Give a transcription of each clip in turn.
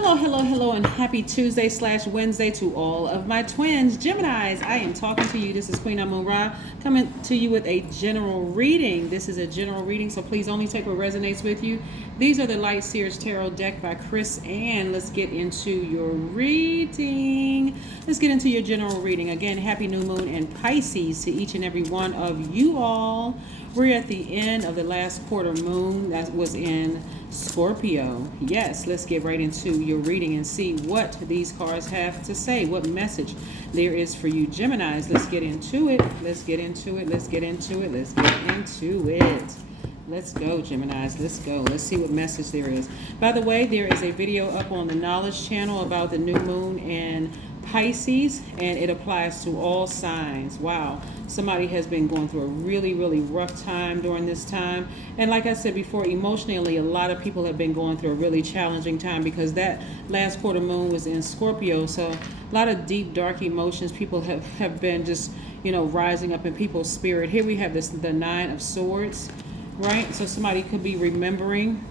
Hello, hello, hello, and happy Tuesday / Wednesday to all of my twins, Geminis. I am talking to you. This is Queen Amun Ra coming to you with a general reading. This is a general reading, so please only take what resonates with you. These are the Light Seers Tarot deck by Chris Ann. Let's get into your reading. Let's get into your general reading. Again, happy new moon and Pisces to each and every one of you all. We're at the end of the last quarter moon that was in Scorpio. Yes, let's get right into your reading and see what these cards have to say, what message there is for you, Geminis. Let's get into it. Let's get into it. Let's get into it. Let's get into it. Let's go, Geminis. Let's go. Let's see what message there is. By the way, there is a video up on the Knowledge channel about the new moon in Pisces, and it applies to all signs. Wow. Somebody has been going through a really, really rough time during this time. And like I said before, emotionally, a lot of people have been going through a really challenging time because that last quarter moon was in Scorpio. So a lot of deep, dark emotions. People have been just, rising up in people's spirit. Here we have the Nine of Swords, right? So somebody could be remembering,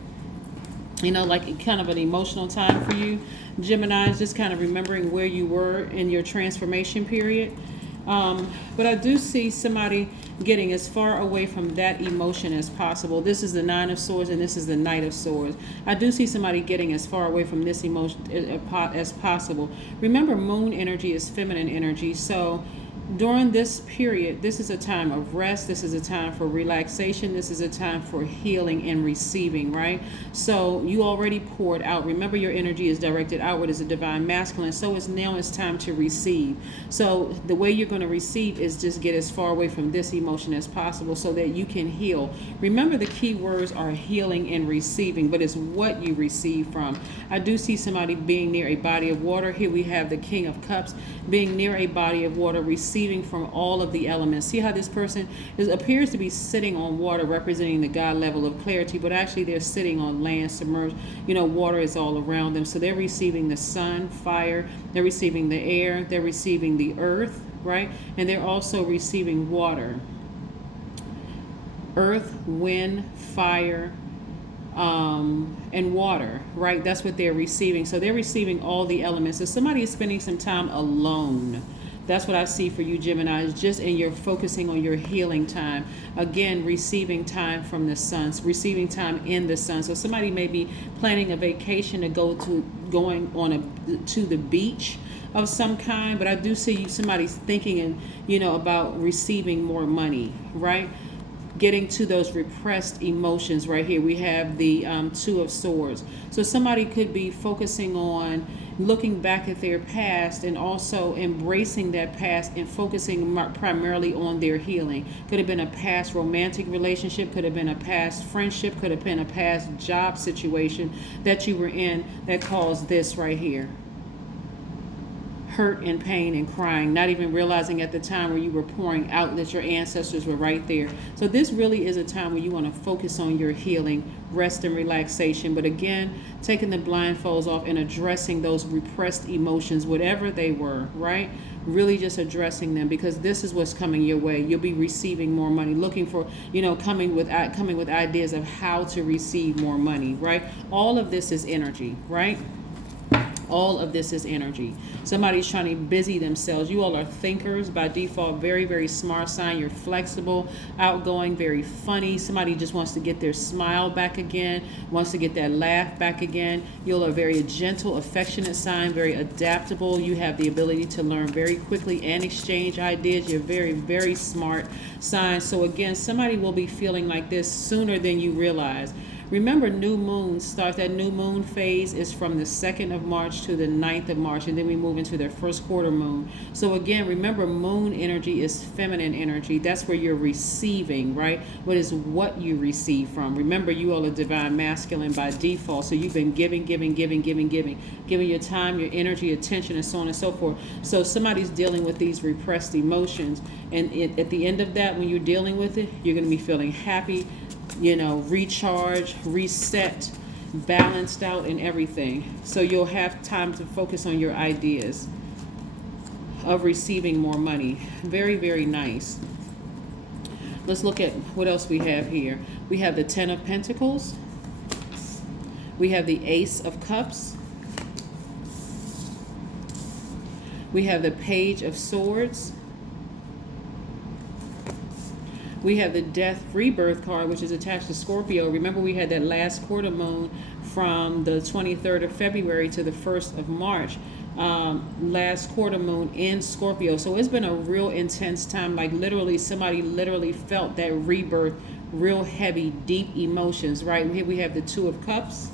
like kind of an emotional time for you, Gemini, just kind of remembering where you were in your transformation period. But I do see somebody getting as far away from that emotion as possible. This is the Nine of Swords and this is the Knight of Swords. I do see somebody getting as far away from this emotion as possible. Remember, moon energy is feminine energy. So during this period, this is a time of rest. This is a time for relaxation. This is a time for healing and receiving, right? So you already poured out. Remember, your energy is directed outward as a divine masculine. So it's time to receive. So the way you're going to receive is just get as far away from this emotion as possible so that you can heal. Remember, the key words are healing and receiving, but it's what you receive from. I do see somebody being near a body of water. Here we have the King of Cups being near a body of water, receiving from all of the elements. See how this person appears to be sitting on water, representing the God level of clarity, but actually they're sitting on land submerged. Water is all around them. So they're receiving the sun, fire, they're receiving the air, they're receiving the earth, right? And they're also receiving water. Earth, wind, fire, and water, right? That's what they're receiving. So they're receiving all the elements. If somebody is spending some time alone, that's what I see for you, Gemini, just in your focusing on your healing time. Again, receiving time from the sun, receiving time in the sun. So somebody may be planning a vacation to going on to the beach of some kind, but I do see somebody thinking about receiving more money, right? Getting to those repressed emotions right here. We have the Two of Swords. So somebody could be focusing on looking back at their past and also embracing that past and focusing primarily on their healing. Could have been a past romantic relationship, could have been a past friendship, could have been a past job situation that you were in that caused this right here. Hurt and pain and crying, not even realizing at the time where you were pouring out that your ancestors were right there. So this really is a time where you want to focus on your healing, rest and relaxation. But again, taking the blindfolds off and addressing those repressed emotions, whatever they were, right? Really just addressing them, because this is what's coming your way. You'll be receiving more money, looking for, coming with ideas of how to receive more money, right? All of this is energy, right? All of this is energy. Somebody's trying to busy themselves. You all are thinkers by default, very, very smart sign. You're flexible, outgoing, very funny. Somebody just wants to get their smile back again, wants to get that laugh back again. You all are very gentle, affectionate sign, very adaptable. You have the ability to learn very quickly and exchange ideas. You're very, very smart sign. So again, somebody will be feeling like this sooner than you realize. Remember, new moon starts, that new moon phase is from the 2nd of March to the 9th of March, and then we move into their first quarter moon. So again, remember, moon energy is feminine energy. That's where you're receiving, right? What you receive from. Remember, you all are divine masculine by default, so you've been giving your time, your energy, attention, and so on and so forth. So somebody's dealing with these repressed emotions, and at the end of that, when you're dealing with it, you're going to be feeling happy, recharge, reset, balanced out, and everything. So you'll have time to focus on your ideas of receiving more money. Very, very nice. Let's look at what else we have here. We have the Ten of Pentacles. We have the Ace of Cups. We have the Page of Swords. We have the Death Rebirth card, which is attached to Scorpio. Remember, we had that last quarter moon from the 23rd of February to the 1st of March. Last quarter moon in Scorpio. So it's been a real intense time. Like literally, somebody literally felt that rebirth, real heavy, deep emotions, right? Here we have the Two of Cups.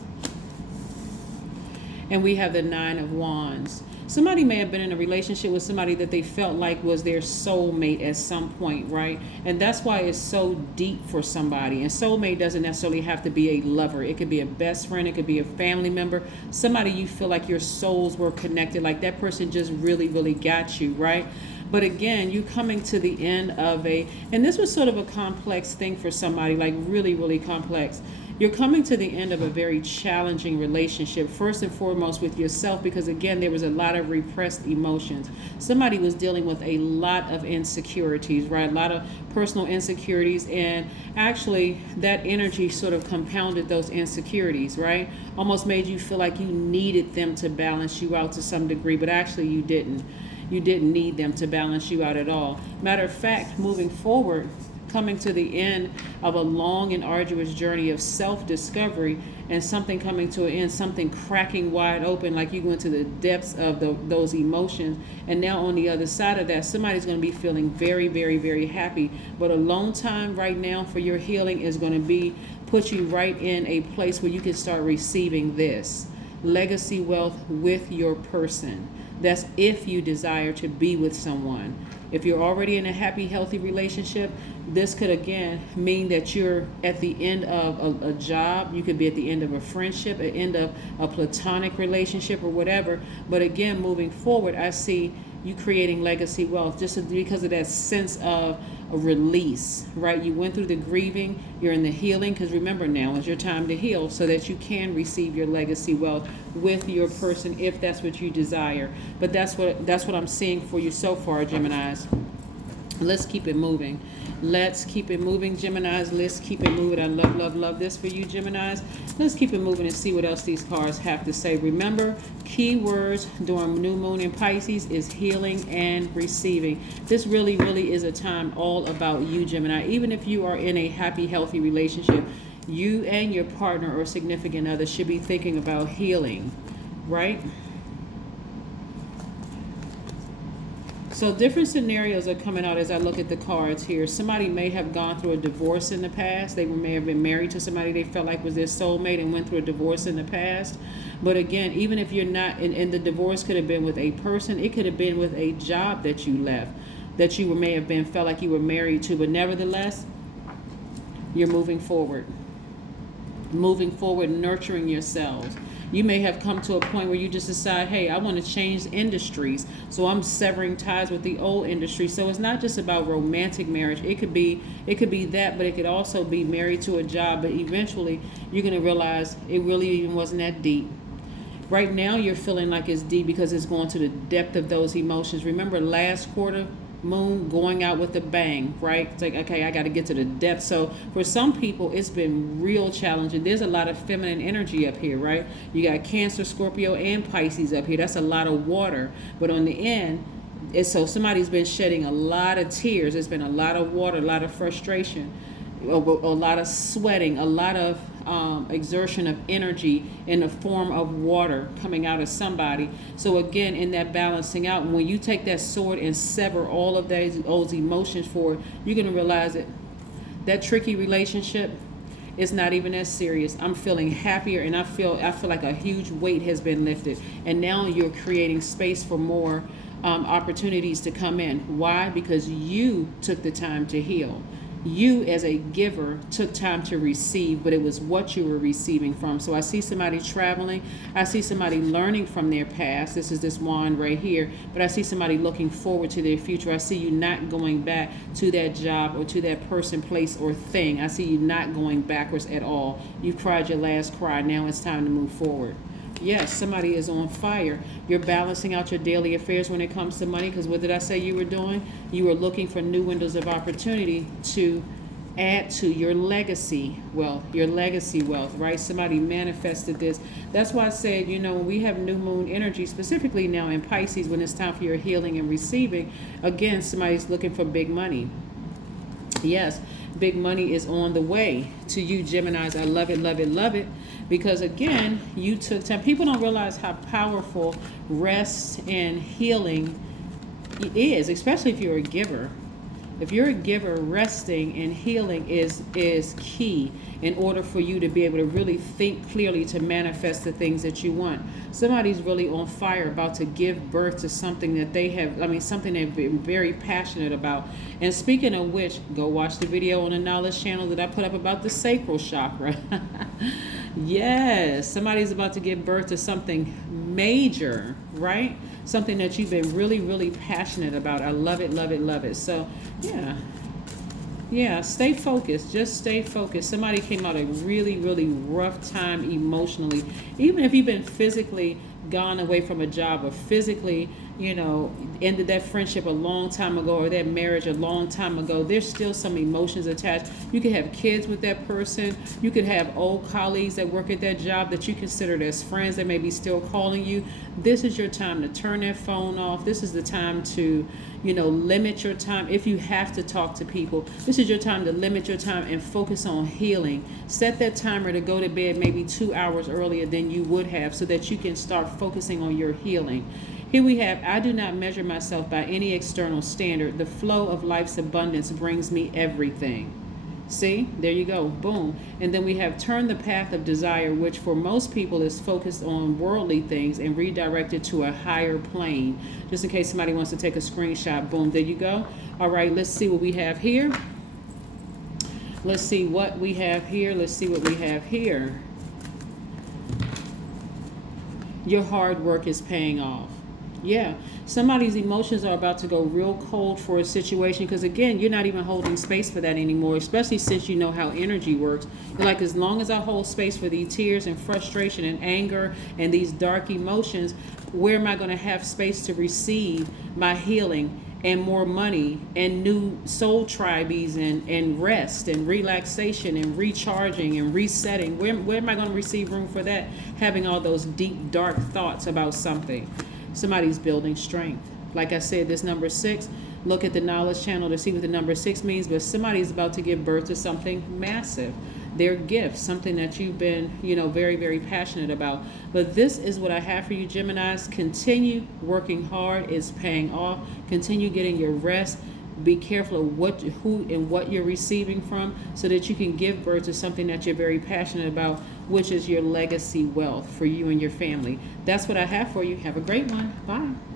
And we have the Nine of Wands. Somebody may have been in a relationship with somebody that they felt like was their soulmate at some point, right? And that's why it's so deep for somebody. And soulmate doesn't necessarily have to be a lover. It could be a best friend. It could be a family member. Somebody you feel like your souls were connected, like that person just really, really got you, right? But again, you coming to the end of and this was sort of a complex thing for somebody, like really, really complex. You're coming to the end of a very challenging relationship, first and foremost with yourself, because again, there was a lot of repressed emotions. Somebody was dealing with a lot of insecurities, right? A lot of personal insecurities, and actually that energy sort of compounded those insecurities, right? Almost made you feel like you needed them to balance you out to some degree, but actually you didn't. You didn't need them to balance you out at all. Matter of fact, moving forward, coming to the end of a long and arduous journey of self-discovery, and something coming to an end, something cracking wide open, like you went to the depths of those emotions. And now on the other side of that, somebody's going to be feeling very, very, very happy. But a long time right now for your healing is going to be put you right in a place where you can start receiving this legacy wealth with your person. That's if you desire to be with someone. If you're already in a happy, healthy relationship, this could again mean that you're at the end of a job. You could be at the end of a friendship, at the end of a platonic relationship or whatever. But again, moving forward, I see you creating legacy wealth just because of that sense of a release, right? You went through the grieving, you're in the healing, because remember, now is your time to heal so that you can receive your legacy wealth with your person if that's what you desire. But that's what I'm seeing for you so far, Geminis. Let's keep it moving. Let's keep it moving, Geminis. Let's keep it moving. I love, love, love this for you, Geminis. Let's keep it moving and see what else these cards have to say. Remember, keywords during new moon in Pisces is healing and receiving. This really, really is a time all about you, Gemini. Even if you are in a happy, healthy relationship, you and your partner or significant other should be thinking about healing, right? So different scenarios are coming out as I look at the cards here. Somebody may have gone through a divorce in the past. They may have been married to somebody they felt like was their soulmate and went through a divorce in the past. But again, even if you're not, and the divorce could have been with a person, it could have been with a job that you left, that you may have been felt like you were married to, but nevertheless, you're moving forward. Moving forward, nurturing yourselves. You may have come to a point where you just decide, hey, I want to change industries. So I'm severing ties with the old industry. So it's not just about romantic marriage. It could be that, but it could also be married to a job. But eventually you're going to realize it really even wasn't that deep. Right now you're feeling like it's deep because it's going to the depth of those emotions. Remember last quarter moon going out with a bang, right? It's like, okay, I got to get to the depth. So for some people, it's been real challenging. There's a lot of feminine energy up here, right? You got Cancer, Scorpio, and Pisces up here. That's a lot of water. But on the end, so somebody's been shedding a lot of tears. There's been a lot of water, a lot of frustration, a lot of sweating, a lot of exertion of energy in the form of water coming out of somebody. So again, in that balancing out, when you take that sword and sever all of those emotions for it, you're going to realize that tricky relationship is not even as serious. I'm feeling happier, and I feel like a huge weight has been lifted, and now you're creating space for more opportunities to come in. Why? Because you took the time to heal. You as a giver took time to receive, but it was what you were receiving from. So I see somebody traveling. I see somebody learning from their past. This is this wand right here. But I see somebody looking forward to their future. I see you not going back to that job or to that person, place, or thing. I see you not going backwards at all. You've cried your last cry. Now it's time to move forward. Yes, somebody is on fire. You're balancing out your daily affairs when it comes to money, because what did I say you were doing? You were looking for new windows of opportunity to add to your legacy wealth, right? Somebody manifested this. That's why I said, when we have new moon energy, specifically now in Pisces, when it's time for your healing and receiving, again, somebody's looking for big money. Yes, big money is on the way to you, Geminis. I love it, love it, love it. Because again, you took time. People don't realize how powerful rest and healing is, especially if you're a giver. If you're a giver, resting and healing is key in order for you to be able to really think clearly to manifest the things that you want. Somebody's really on fire, about to give birth to something that something they've been very passionate about. And speaking of which, go watch the video on the Knowledge Channel that I put up about the sacral chakra. Yes, somebody's about to give birth to something major, right? Something that you've been really, really passionate about. I love it, love it, love it. So, yeah, stay focused. Just stay focused. Somebody came out a really, really rough time emotionally. Even if you've been physically gone away from a job, or physically, ended that friendship a long time ago, or that marriage a long time ago, there's still some emotions attached. You could have kids with that person. You could have old colleagues that work at that job that you considered as friends that may be still calling you. This is your time to turn that phone off. This is the time to, limit your time. If you have to talk to people, this is your time to limit your time and focus on healing. Set that timer to go to bed maybe 2 hours earlier than you would have, so that you can start focusing on your healing. Here we have, I do not measure myself by any external standard. The flow of life's abundance brings me everything. See, there you go, boom. And then we have turn the path of desire, which for most people is focused on worldly things, and redirected to a higher plane. Just in case somebody wants to take a screenshot, boom, there you go. All right, let's see what we have here. Let's see what we have here. Let's see what we have here. Your hard work is paying off. Yeah, somebody's emotions are about to go real cold for a situation, because again, you're not even holding space for that anymore, especially since you know how energy works. You're like, as long as I hold space for these tears and frustration and anger and these dark emotions, where am I going to have space to receive my healing and more money and new soul tribes and rest and relaxation and recharging and resetting? Where am I going to receive room for that, having all those deep, dark thoughts about something? Somebody's building strength. Like I said, this number 6, look at the Knowledge Channel to see what the number 6 means, but somebody's about to give birth to something massive. Their gift, something that you've been, very, very passionate about. But this is what I have for you, Geminis. Continue working hard. It's paying off. Continue getting your rest. Be careful of who and what you're receiving from, so that you can give birth to something that you're very passionate about, which is your legacy wealth for you and your family. That's what I have for you. Have a great one. Bye.